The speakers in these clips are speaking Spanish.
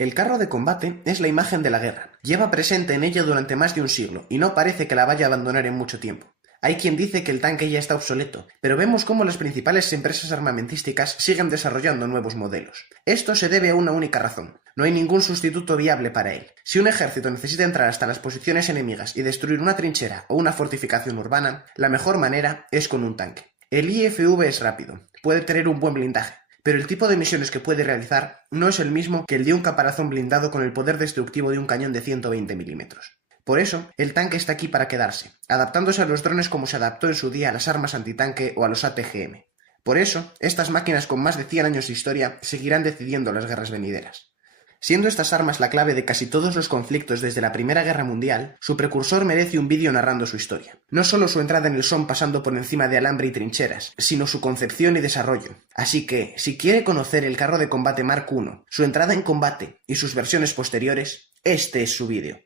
El carro de combate es la imagen de la guerra. Lleva presente en ella durante más de un siglo y no parece que la vaya a abandonar en mucho tiempo. Hay quien dice que el tanque ya está obsoleto, pero vemos cómo las principales empresas armamentísticas siguen desarrollando nuevos modelos. Esto se debe a una única razón. No hay ningún sustituto viable para él. Si un ejército necesita entrar hasta las posiciones enemigas y destruir una trinchera o una fortificación urbana, la mejor manera es con un tanque. El IFV es rápido, puede tener un buen blindaje, pero el tipo de misiones que puede realizar no es el mismo que el de un caparazón blindado con el poder destructivo de un cañón de 120 milímetros. Por eso, el tanque está aquí para quedarse, adaptándose a los drones como se adaptó en su día a las armas antitanque o a los ATGM. Por eso, estas máquinas con más de 100 años de historia seguirán decidiendo las guerras venideras. Siendo estas armas la clave de casi todos los conflictos desde la Primera Guerra Mundial, su precursor merece un vídeo narrando su historia. No solo su entrada en el Somme pasando por encima de alambre y trincheras, sino su concepción y desarrollo. Así que, si quiere conocer el carro de combate Mark I, su entrada en combate y sus versiones posteriores, este es su vídeo.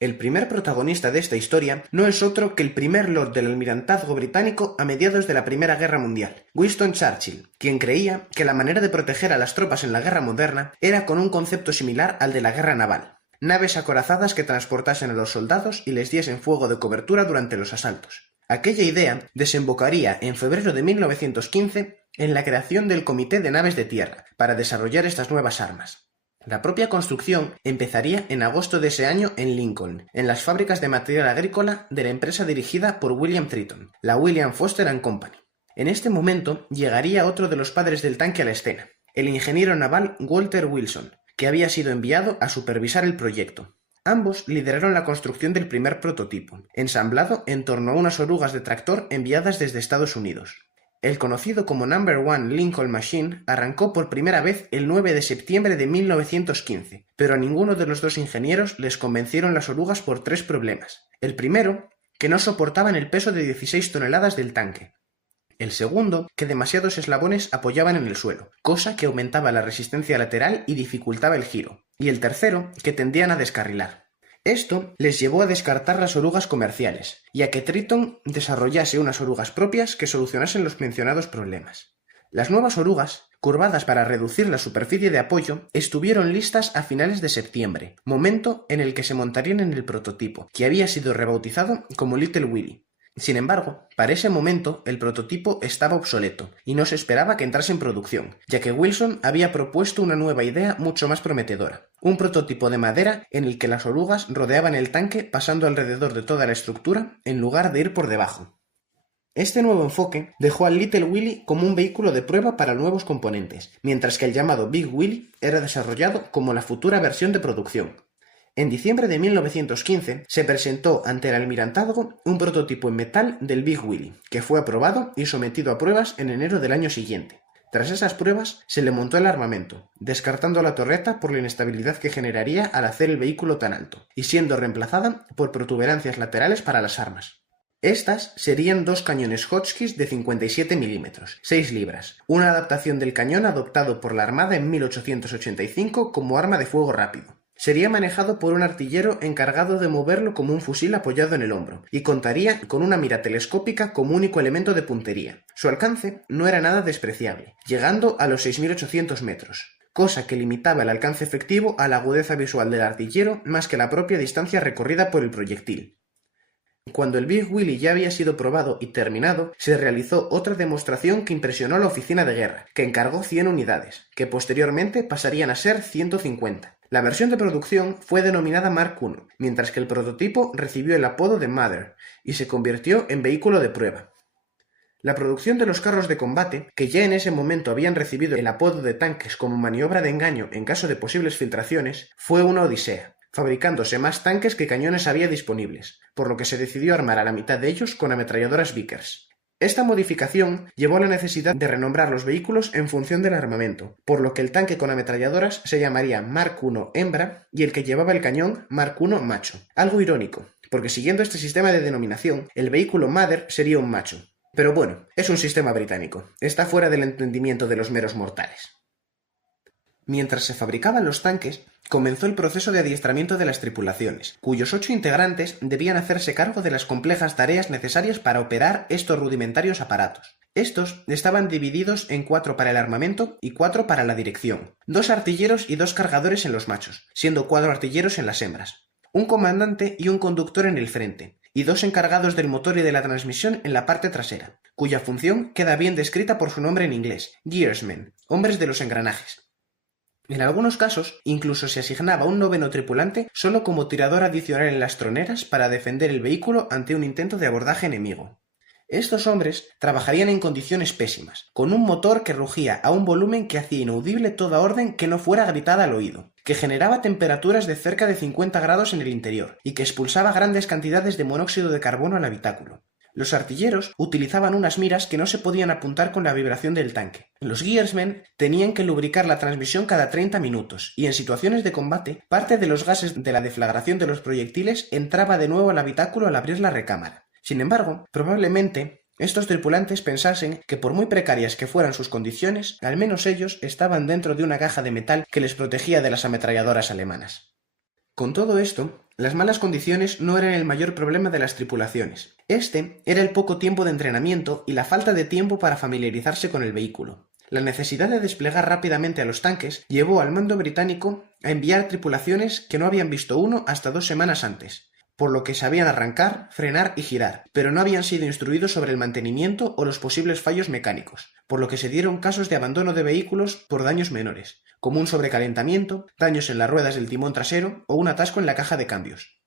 El primer protagonista de esta historia no es otro que el primer Lord del Almirantazgo británico a mediados de la Primera Guerra Mundial, Winston Churchill, quien creía que la manera de proteger a las tropas en la guerra moderna era con un concepto similar al de la guerra naval: naves acorazadas que transportasen a los soldados y les diesen fuego de cobertura durante los asaltos. Aquella idea desembocaría en febrero de 1915 en la creación del Comité de Naves de Tierra para desarrollar estas nuevas armas. La propia construcción empezaría en agosto de ese año en Lincoln, en las fábricas de material agrícola de la empresa dirigida por William Triton, la William Foster & Company. En este momento llegaría otro de los padres del tanque a la escena, el ingeniero naval Walter Wilson, que había sido enviado a supervisar el proyecto. Ambos lideraron la construcción del primer prototipo, ensamblado en torno a unas orugas de tractor enviadas desde Estados Unidos. El conocido como No. 1 Lincoln Machine arrancó por primera vez el 9 de septiembre de 1915, pero a ninguno de los dos ingenieros les convencieron las orugas por tres problemas. El primero, que no soportaban el peso de 16 toneladas del tanque. El segundo, que demasiados eslabones apoyaban en el suelo, cosa que aumentaba la resistencia lateral y dificultaba el giro. Y el tercero, que tendían a descarrilar. Esto les llevó a descartar las orugas comerciales, y a que Triton desarrollase unas orugas propias que solucionasen los mencionados problemas. Las nuevas orugas, curvadas para reducir la superficie de apoyo, estuvieron listas a finales de septiembre, momento en el que se montarían en el prototipo, que había sido rebautizado como Little Willie. Sin embargo, para ese momento el prototipo estaba obsoleto y no se esperaba que entrase en producción, ya que Wilson había propuesto una nueva idea mucho más prometedora: un prototipo de madera en el que las orugas rodeaban el tanque pasando alrededor de toda la estructura en lugar de ir por debajo. Este nuevo enfoque dejó al Little Willie como un vehículo de prueba para nuevos componentes, mientras que el llamado Big Willie era desarrollado como la futura versión de producción. En diciembre de 1915 se presentó ante el Almirantazgo un prototipo en metal del Big Willie, que fue aprobado y sometido a pruebas en enero del año siguiente. Tras esas pruebas se le montó el armamento, descartando la torreta por la inestabilidad que generaría al hacer el vehículo tan alto, y siendo reemplazada por protuberancias laterales para las armas. Estas serían dos cañones Hotchkiss de 57 milímetros, 6 libras, una adaptación del cañón adoptado por la Armada en 1885 como arma de fuego rápido. Sería manejado por un artillero encargado de moverlo como un fusil apoyado en el hombro, y contaría con una mira telescópica como único elemento de puntería. Su alcance no era nada despreciable, llegando a los 6.800 metros, cosa que limitaba el alcance efectivo a la agudeza visual del artillero más que la propia distancia recorrida por el proyectil. Cuando el Big Willie ya había sido probado y terminado, se realizó otra demostración que impresionó a la oficina de guerra, que encargó 100 unidades, que posteriormente pasarían a ser 150. La versión de producción fue denominada Mark I, mientras que el prototipo recibió el apodo de Mother y se convirtió en vehículo de prueba. La producción de los carros de combate, que ya en ese momento habían recibido el apodo de tanques como maniobra de engaño en caso de posibles filtraciones, fue una odisea, fabricándose más tanques que cañones había disponibles, por lo que se decidió armar a la mitad de ellos con ametralladoras Vickers. Esta modificación llevó a la necesidad de renombrar los vehículos en función del armamento, por lo que el tanque con ametralladoras se llamaría Mark I hembra y el que llevaba el cañón Mark I macho. Algo irónico, porque siguiendo este sistema de denominación, el vehículo Mother sería un macho. Pero bueno, es un sistema británico, está fuera del entendimiento de los meros mortales. Mientras se fabricaban los tanques, comenzó el proceso de adiestramiento de las tripulaciones, cuyos 8 integrantes debían hacerse cargo de las complejas tareas necesarias para operar estos rudimentarios aparatos. Estos estaban divididos en 4 para el armamento y 4 para la dirección, 2 artilleros y 2 cargadores en los machos, siendo 4 artilleros en las hembras, un comandante y un conductor en el frente, y 2 encargados del motor y de la transmisión en la parte trasera, cuya función queda bien descrita por su nombre en inglés, gearsmen, hombres de los engranajes. En algunos casos, incluso se asignaba un noveno tripulante solo como tirador adicional en las troneras para defender el vehículo ante un intento de abordaje enemigo. Estos hombres trabajarían en condiciones pésimas, con un motor que rugía a un volumen que hacía inaudible toda orden que no fuera gritada al oído, que generaba temperaturas de cerca de 50 grados en el interior y que expulsaba grandes cantidades de monóxido de carbono al habitáculo. Los artilleros utilizaban unas miras que no se podían apuntar con la vibración del tanque. Los gearsmen tenían que lubricar la transmisión cada 30 minutos y en situaciones de combate, parte de los gases de la deflagración de los proyectiles entraba de nuevo al habitáculo al abrir la recámara. Sin embargo, probablemente estos tripulantes pensasen que por muy precarias que fueran sus condiciones, al menos ellos estaban dentro de una caja de metal que les protegía de las ametralladoras alemanas. Con todo esto, las malas condiciones no eran el mayor problema de las tripulaciones. Este era el poco tiempo de entrenamiento y la falta de tiempo para familiarizarse con el vehículo. La necesidad de desplegar rápidamente a los tanques llevó al mando británico a enviar tripulaciones que no habían visto uno hasta 2 semanas antes, por lo que sabían arrancar, frenar y girar, pero no habían sido instruidos sobre el mantenimiento o los posibles fallos mecánicos, por lo que se dieron casos de abandono de vehículos por daños menores, como un sobrecalentamiento, daños en las ruedas del timón trasero o un atasco en la caja de cambios.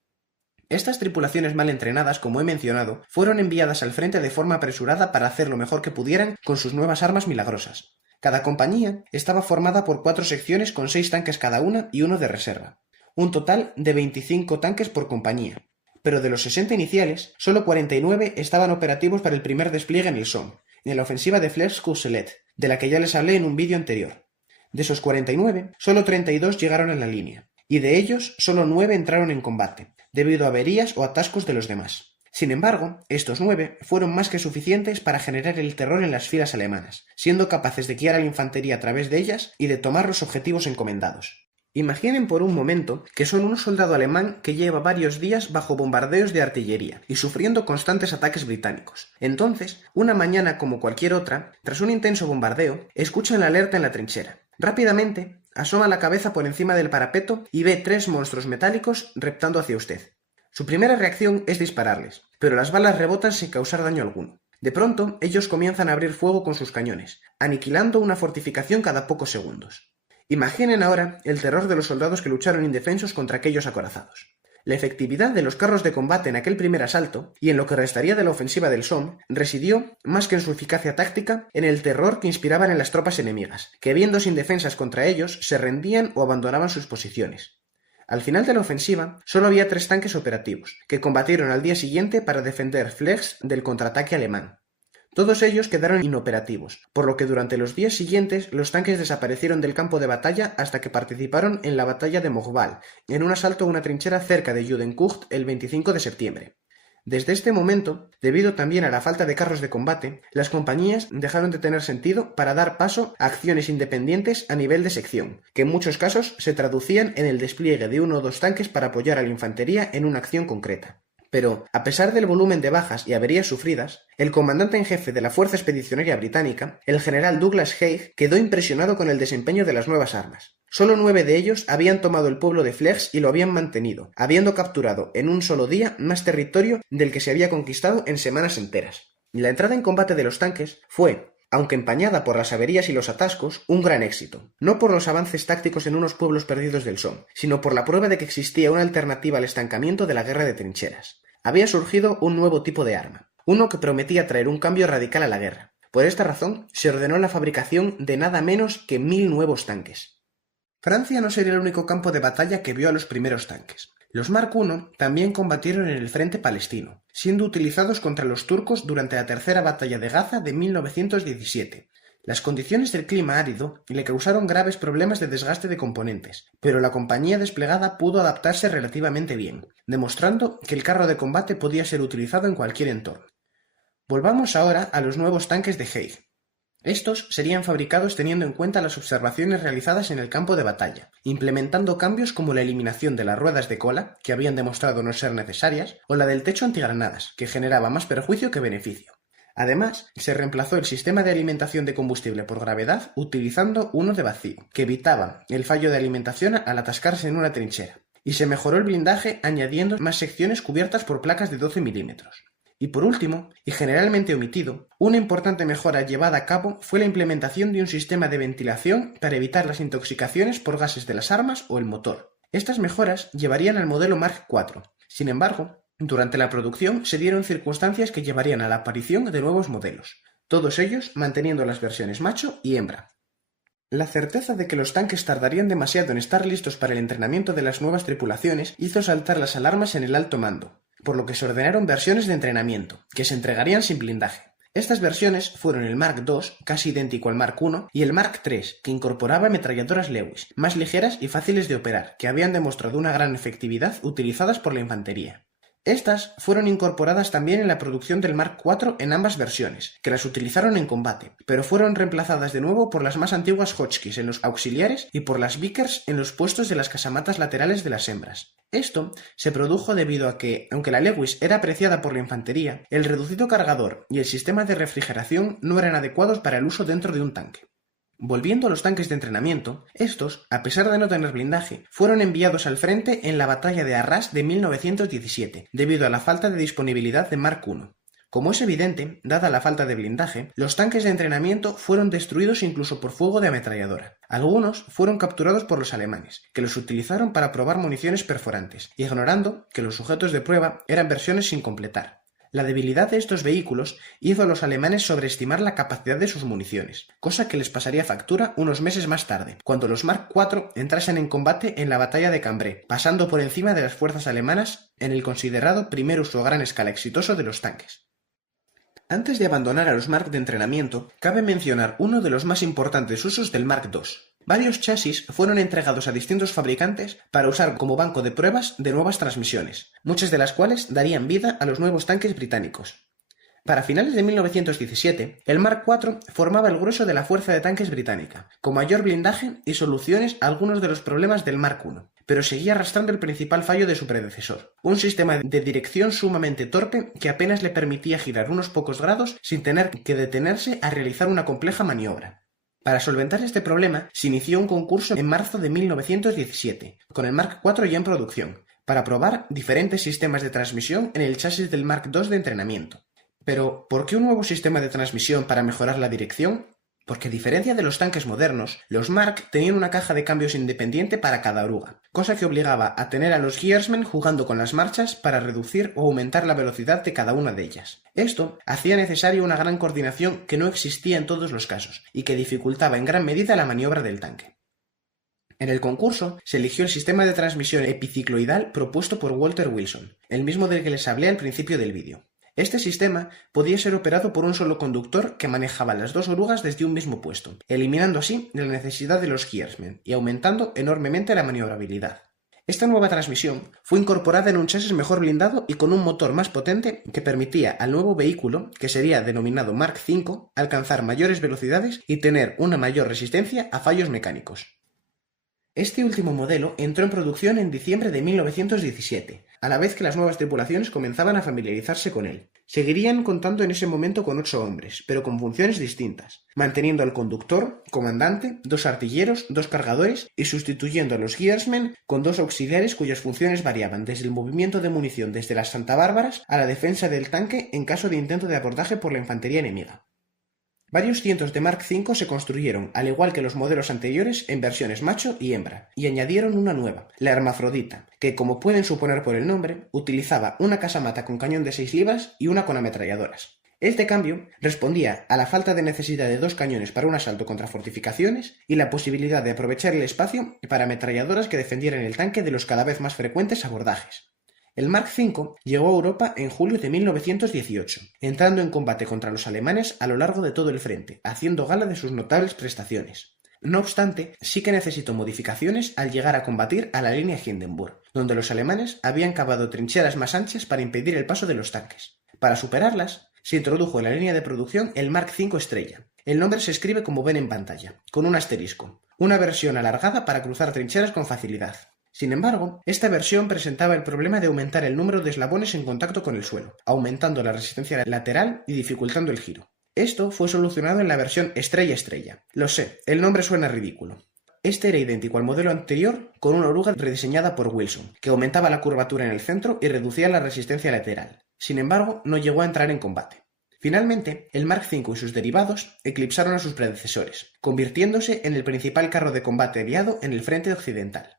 Estas tripulaciones mal entrenadas, como he mencionado, fueron enviadas al frente de forma apresurada para hacer lo mejor que pudieran con sus nuevas armas milagrosas. Cada compañía estaba formada por 4 secciones con 6 tanques cada una y uno de reserva. Un total de 25 tanques por compañía, pero de los 60 iniciales, solo 49 estaban operativos para el primer despliegue en el Somme, en la ofensiva de Flers-Courcelette, de la que ya les hablé en un vídeo anterior. De esos 49, solo 32 llegaron a la línea, y de ellos solo 9 entraron en combate, debido a averías o atascos de los demás. Sin embargo, estos 9 fueron más que suficientes para generar el terror en las filas alemanas, siendo capaces de guiar a la infantería a través de ellas y de tomar los objetivos encomendados. Imaginen por un momento que son un soldado alemán que lleva varios días bajo bombardeos de artillería y sufriendo constantes ataques británicos. Entonces, una mañana como cualquier otra, tras un intenso bombardeo, escuchan la alerta en la trinchera. Rápidamente, asoma la cabeza por encima del parapeto y ve 3 monstruos metálicos reptando hacia usted. Su primera reacción es dispararles, pero las balas rebotan sin causar daño alguno. De pronto, ellos comienzan a abrir fuego con sus cañones, aniquilando una fortificación cada pocos segundos. Imaginen ahora el terror de los soldados que lucharon indefensos contra aquellos acorazados. La efectividad de los carros de combate en aquel primer asalto, y en lo que restaría de la ofensiva del Somme, residió, más que en su eficacia táctica, en el terror que inspiraban en las tropas enemigas, que viéndose indefensas contra ellos, se rendían o abandonaban sus posiciones. Al final de la ofensiva, solo había 3 tanques operativos, que combatieron al día siguiente para defender Flers del contraataque alemán. Todos ellos quedaron inoperativos, por lo que durante los días siguientes los tanques desaparecieron del campo de batalla hasta que participaron en la batalla de Morval, en un asalto a una trinchera cerca de Judenkourt el 25 de septiembre. Desde este momento, debido también a la falta de carros de combate, las compañías dejaron de tener sentido para dar paso a acciones independientes a nivel de sección, que en muchos casos se traducían en el despliegue de 1 o 2 tanques para apoyar a la infantería en una acción concreta. Pero, a pesar del volumen de bajas y averías sufridas, el comandante en jefe de la Fuerza Expedicionaria Británica, el general Douglas Haig, quedó impresionado con el desempeño de las nuevas armas. Solo 9 de ellos habían tomado el pueblo de Flers y lo habían mantenido, habiendo capturado en un solo día más territorio del que se había conquistado en semanas enteras. La entrada en combate de los tanques fue, aunque empañada por las averías y los atascos, un gran éxito, no por los avances tácticos en unos pueblos perdidos del Somme, sino por la prueba de que existía una alternativa al estancamiento de la guerra de trincheras. Había surgido un nuevo tipo de arma, uno que prometía traer un cambio radical a la guerra. Por esta razón, se ordenó la fabricación de nada menos que 1000 nuevos tanques. Francia no sería el único campo de batalla que vio a los primeros tanques. Los Mark I también combatieron en el frente palestino, siendo utilizados contra los turcos durante la tercera batalla de Gaza de 1917. Las condiciones del clima árido le causaron graves problemas de desgaste de componentes, pero la compañía desplegada pudo adaptarse relativamente bien, demostrando que el carro de combate podía ser utilizado en cualquier entorno. Volvamos ahora a los nuevos tanques de Haig. Estos serían fabricados teniendo en cuenta las observaciones realizadas en el campo de batalla, implementando cambios como la eliminación de las ruedas de cola, que habían demostrado no ser necesarias, o la del techo antigranadas, que generaba más perjuicio que beneficio. Además, se reemplazó el sistema de alimentación de combustible por gravedad utilizando uno de vacío, que evitaba el fallo de alimentación al atascarse en una trinchera. Y se mejoró el blindaje añadiendo más secciones cubiertas por placas de 12 milímetros. Y por último, y generalmente omitido, una importante mejora llevada a cabo fue la implementación de un sistema de ventilación para evitar las intoxicaciones por gases de las armas o el motor. Estas mejoras llevarían al modelo Mark IV. Sin embargo, durante la producción se dieron circunstancias que llevarían a la aparición de nuevos modelos, todos ellos manteniendo las versiones macho y hembra. La certeza de que los tanques tardarían demasiado en estar listos para el entrenamiento de las nuevas tripulaciones hizo saltar las alarmas en el alto mando, por lo que se ordenaron versiones de entrenamiento, que se entregarían sin blindaje. Estas versiones fueron el Mark II, casi idéntico al Mark I, y el Mark III, que incorporaba ametralladoras Lewis, más ligeras y fáciles de operar, que habían demostrado una gran efectividad utilizadas por la infantería. Estas fueron incorporadas también en la producción del Mark IV en ambas versiones, que las utilizaron en combate, pero fueron reemplazadas de nuevo por las más antiguas Hotchkiss en los auxiliares y por las Vickers en los puestos de las casamatas laterales de las hembras. Esto se produjo debido a que, aunque la Lewis era apreciada por la infantería, el reducido cargador y el sistema de refrigeración no eran adecuados para el uso dentro de un tanque. Volviendo a los tanques de entrenamiento, estos, a pesar de no tener blindaje, fueron enviados al frente en la batalla de Arras de 1917, debido a la falta de disponibilidad de Mark I. Como es evidente, dada la falta de blindaje, los tanques de entrenamiento fueron destruidos incluso por fuego de ametralladora. Algunos fueron capturados por los alemanes, que los utilizaron para probar municiones perforantes, ignorando que los sujetos de prueba eran versiones sin completar. La debilidad de estos vehículos hizo a los alemanes sobreestimar la capacidad de sus municiones, cosa que les pasaría factura unos meses más tarde, cuando los Mark IV entrasen en combate en la batalla de Cambrai, pasando por encima de las fuerzas alemanas en el considerado primer uso a gran escala exitoso de los tanques. Antes de abandonar a los Mark de entrenamiento, cabe mencionar uno de los más importantes usos del Mark II. Varios chasis fueron entregados a distintos fabricantes para usar como banco de pruebas de nuevas transmisiones, muchas de las cuales darían vida a los nuevos tanques británicos. Para finales de 1917, el Mark IV formaba el grueso de la fuerza de tanques británica, con mayor blindaje y soluciones a algunos de los problemas del Mark I, pero seguía arrastrando el principal fallo de su predecesor, un sistema de dirección sumamente torpe que apenas le permitía girar unos pocos grados sin tener que detenerse a realizar una compleja maniobra. Para solventar este problema, se inició un concurso en marzo de 1917, con el Mark IV ya en producción, para probar diferentes sistemas de transmisión en el chasis del Mark II de entrenamiento. Pero, ¿por qué un nuevo sistema de transmisión para mejorar la dirección? Porque a diferencia de los tanques modernos, los Mark tenían una caja de cambios independiente para cada oruga, cosa que obligaba a tener a los gearsmen jugando con las marchas para reducir o aumentar la velocidad de cada una de ellas. Esto hacía necesaria una gran coordinación que no existía en todos los casos, y que dificultaba en gran medida la maniobra del tanque. En el concurso se eligió el sistema de transmisión epicicloidal propuesto por Walter Wilson, el mismo del que les hablé al principio del vídeo. Este sistema podía ser operado por un solo conductor que manejaba las dos orugas desde un mismo puesto, eliminando así la necesidad de los gearsmen y aumentando enormemente la maniobrabilidad. Esta nueva transmisión fue incorporada en un chasis mejor blindado y con un motor más potente que permitía al nuevo vehículo, que sería denominado Mark V, alcanzar mayores velocidades y tener una mayor resistencia a fallos mecánicos. Este último modelo entró en producción en diciembre de 1917, a la vez que las nuevas tripulaciones comenzaban a familiarizarse con él. Seguirían contando en ese momento con 8 hombres, pero con funciones distintas, manteniendo al conductor, comandante, 2 artilleros, 2 cargadores y sustituyendo a los gearsmen con 2 auxiliares cuyas funciones variaban desde el movimiento de munición desde las Santa Bárbaras a la defensa del tanque en caso de intento de abordaje por la infantería enemiga. Varios cientos de Mark V se construyeron, al igual que los modelos anteriores, en versiones macho y hembra, y añadieron una nueva, la hermafrodita, que, como pueden suponer por el nombre, utilizaba una casamata con cañón de 6 libras y una con ametralladoras. Este cambio respondía a la falta de necesidad de 2 cañones para un asalto contra fortificaciones y la posibilidad de aprovechar el espacio para ametralladoras que defendieran el tanque de los cada vez más frecuentes abordajes. El Mark V llegó a Europa en julio de 1918, entrando en combate contra los alemanes a lo largo de todo el frente, haciendo gala de sus notables prestaciones. No obstante, sí que necesitó modificaciones al llegar a combatir a la línea Hindenburg, donde los alemanes habían cavado trincheras más anchas para impedir el paso de los tanques. Para superarlas, se introdujo en la línea de producción el Mark V Estrella. El nombre se escribe como ven en pantalla, con un asterisco, una versión alargada para cruzar trincheras con facilidad. Sin embargo, esta versión presentaba el problema de aumentar el número de eslabones en contacto con el suelo, aumentando la resistencia lateral y dificultando el giro. Esto fue solucionado en la versión Estrella-Estrella. Lo sé, el nombre suena ridículo. Este era idéntico al modelo anterior con una oruga rediseñada por Wilson, que aumentaba la curvatura en el centro y reducía la resistencia lateral. Sin embargo, no llegó a entrar en combate. Finalmente, el Mark V y sus derivados eclipsaron a sus predecesores, convirtiéndose en el principal carro de combate aliado en el frente occidental.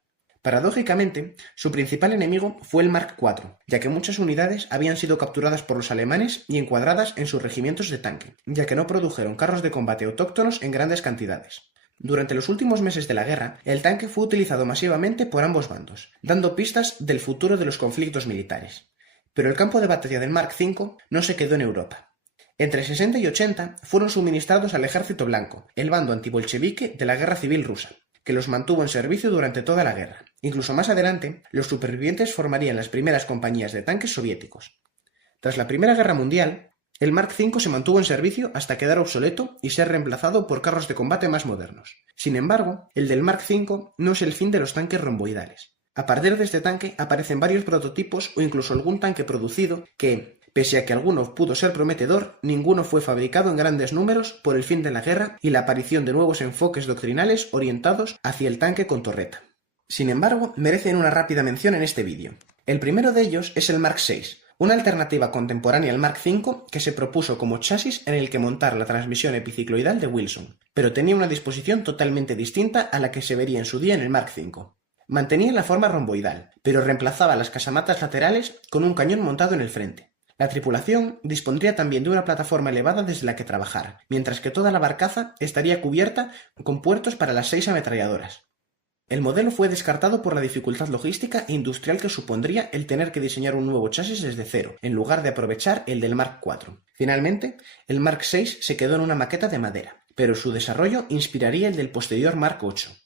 Paradójicamente, su principal enemigo fue el Mark IV, ya que muchas unidades habían sido capturadas por los alemanes y encuadradas en sus regimientos de tanque, ya que no produjeron carros de combate autóctonos en grandes cantidades. Durante los últimos meses de la guerra, el tanque fue utilizado masivamente por ambos bandos, dando pistas del futuro de los conflictos militares. Pero el campo de batalla del Mark V no se quedó en Europa. Entre 60 y 80 fueron suministrados al Ejército Blanco, el bando antibolchevique de la Guerra Civil Rusa, que los mantuvo en servicio durante toda la guerra. Incluso más adelante, los supervivientes formarían las primeras compañías de tanques soviéticos. Tras la Primera Guerra Mundial, el Mark V se mantuvo en servicio hasta quedar obsoleto y ser reemplazado por carros de combate más modernos. Sin embargo, el del Mark V no es el fin de los tanques romboidales. A partir de este tanque aparecen varios prototipos o incluso algún tanque producido que, pese a que alguno pudo ser prometedor, ninguno fue fabricado en grandes números por el fin de la guerra y la aparición de nuevos enfoques doctrinales orientados hacia el tanque con torreta. Sin embargo, merecen una rápida mención en este vídeo. El primero de ellos es el Mark VI, una alternativa contemporánea al Mark V que se propuso como chasis en el que montar la transmisión epicicloidal de Wilson, pero tenía una disposición totalmente distinta a la que se vería en su día en el Mark V. Mantenía la forma romboidal, pero reemplazaba las casamatas laterales con un cañón montado en el frente. La tripulación dispondría también de una plataforma elevada desde la que trabajar, mientras que toda la barcaza estaría cubierta con puertos para las 6 ametralladoras. El modelo fue descartado por la dificultad logística e industrial que supondría el tener que diseñar un nuevo chasis desde cero, en lugar de aprovechar el del Mark IV. Finalmente, el Mark VI se quedó en una maqueta de madera, pero su desarrollo inspiraría el del posterior Mark VIII.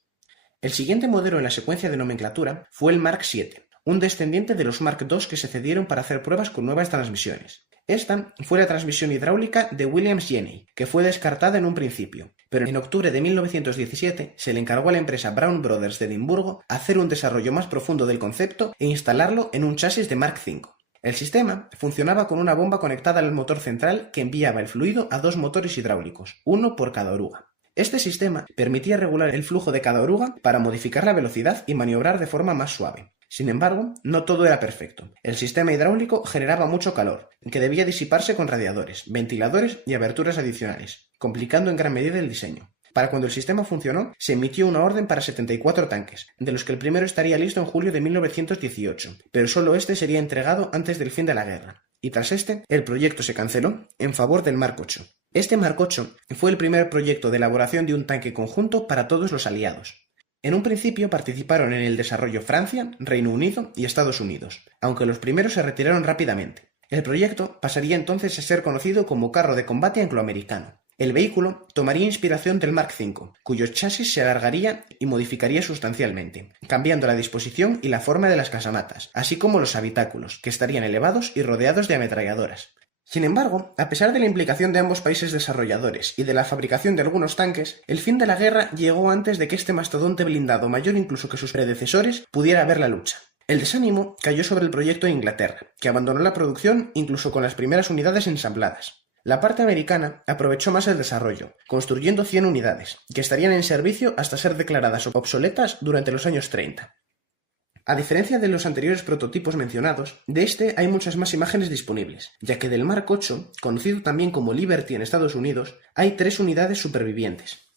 El siguiente modelo en la secuencia de nomenclatura fue el Mark VII, un descendiente de los Mark II que se cedieron para hacer pruebas con nuevas transmisiones. Esta fue la transmisión hidráulica de Williams-Jenney, que fue descartada en un principio, pero en octubre de 1917 se le encargó a la empresa Brown Brothers de Edimburgo hacer un desarrollo más profundo del concepto e instalarlo en un chasis de Mark V. El sistema funcionaba con una bomba conectada al motor central que enviaba el fluido a 2 motores hidráulicos, uno por cada oruga. Este sistema permitía regular el flujo de cada oruga para modificar la velocidad y maniobrar de forma más suave. Sin embargo, no todo era perfecto. El sistema hidráulico generaba mucho calor, que debía disiparse con radiadores, ventiladores y aberturas adicionales, complicando en gran medida el diseño. Para cuando el sistema funcionó, se emitió una orden para 74 tanques, de los que el primero estaría listo en julio de 1918, pero solo este sería entregado antes del fin de la guerra. Y tras este, el proyecto se canceló en favor del Mark VIII. Este Mark VIII fue el primer proyecto de elaboración de un tanque conjunto para todos los aliados. En un principio participaron en el desarrollo Francia, Reino Unido y Estados Unidos, aunque los primeros se retiraron rápidamente. El proyecto pasaría entonces a ser conocido como carro de combate angloamericano. El vehículo tomaría inspiración del Mark V, cuyo chasis se alargaría y modificaría sustancialmente, cambiando la disposición y la forma de las casamatas, así como los habitáculos, que estarían elevados y rodeados de ametralladoras. Sin embargo, a pesar de la implicación de ambos países desarrolladores y de la fabricación de algunos tanques, el fin de la guerra llegó antes de que este mastodonte blindado, mayor incluso que sus predecesores, pudiera ver la lucha. El desánimo cayó sobre el proyecto de Inglaterra, que abandonó la producción incluso con las primeras unidades ensambladas. La parte americana aprovechó más el desarrollo, construyendo 100 unidades, que estarían en servicio hasta ser declaradas obsoletas durante los años 30. A diferencia de los anteriores prototipos mencionados, de este hay muchas más imágenes disponibles, ya que del Mark VIII, conocido también como Liberty en Estados Unidos, hay 3 unidades supervivientes.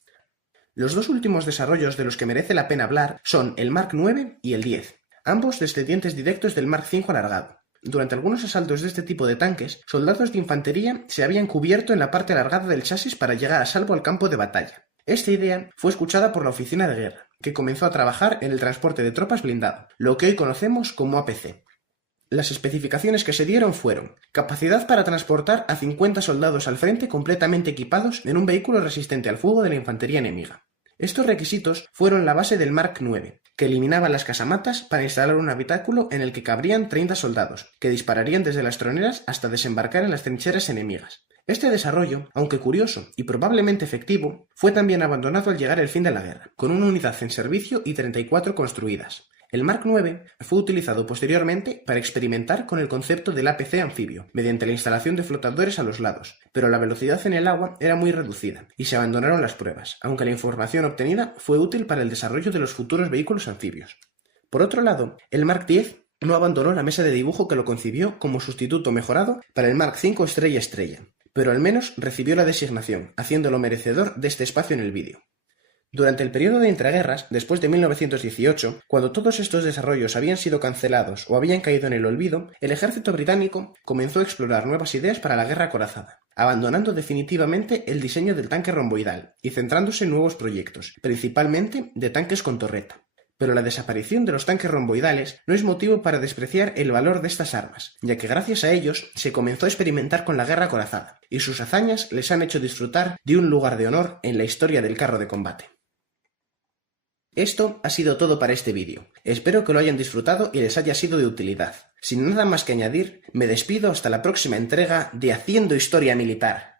Los 2 últimos desarrollos de los que merece la pena hablar son el Mark IX y el X, ambos descendientes directos del Mark V alargado. Durante algunos asaltos de este tipo de tanques, soldados de infantería se habían cubierto en la parte alargada del chasis para llegar a salvo al campo de batalla. Esta idea fue escuchada por la Oficina de Guerra, que comenzó a trabajar en el transporte de tropas blindado, lo que hoy conocemos como APC. Las especificaciones que se dieron fueron: capacidad para transportar a 50 soldados al frente completamente equipados en un vehículo resistente al fuego de la infantería enemiga. Estos requisitos fueron la base del Mark IX, que eliminaba las casamatas para instalar un habitáculo en el que cabrían 30 soldados, que dispararían desde las troneras hasta desembarcar en las trincheras enemigas. Este desarrollo, aunque curioso y probablemente efectivo, fue también abandonado al llegar el fin de la guerra, con una unidad en servicio y 34 construidas. El Mark IX fue utilizado posteriormente para experimentar con el concepto del APC anfibio, mediante la instalación de flotadores a los lados, pero la velocidad en el agua era muy reducida y se abandonaron las pruebas, aunque la información obtenida fue útil para el desarrollo de los futuros vehículos anfibios. Por otro lado, el Mark X no abandonó la mesa de dibujo que lo concibió como sustituto mejorado para el Mark V estrella, pero al menos recibió la designación, haciéndolo merecedor de este espacio en el vídeo. Durante el periodo de entreguerras, después de 1918, cuando todos estos desarrollos habían sido cancelados o habían caído en el olvido, el ejército británico comenzó a explorar nuevas ideas para la guerra acorazada, abandonando definitivamente el diseño del tanque romboidal y centrándose en nuevos proyectos, principalmente de tanques con torreta. Pero la desaparición de los tanques romboidales no es motivo para despreciar el valor de estas armas, ya que gracias a ellos se comenzó a experimentar con la guerra acorazada, y sus hazañas les han hecho disfrutar de un lugar de honor en la historia del carro de combate. Esto ha sido todo para este vídeo. Espero que lo hayan disfrutado y les haya sido de utilidad. Sin nada más que añadir, me despido hasta la próxima entrega de Haciendo Historia Militar.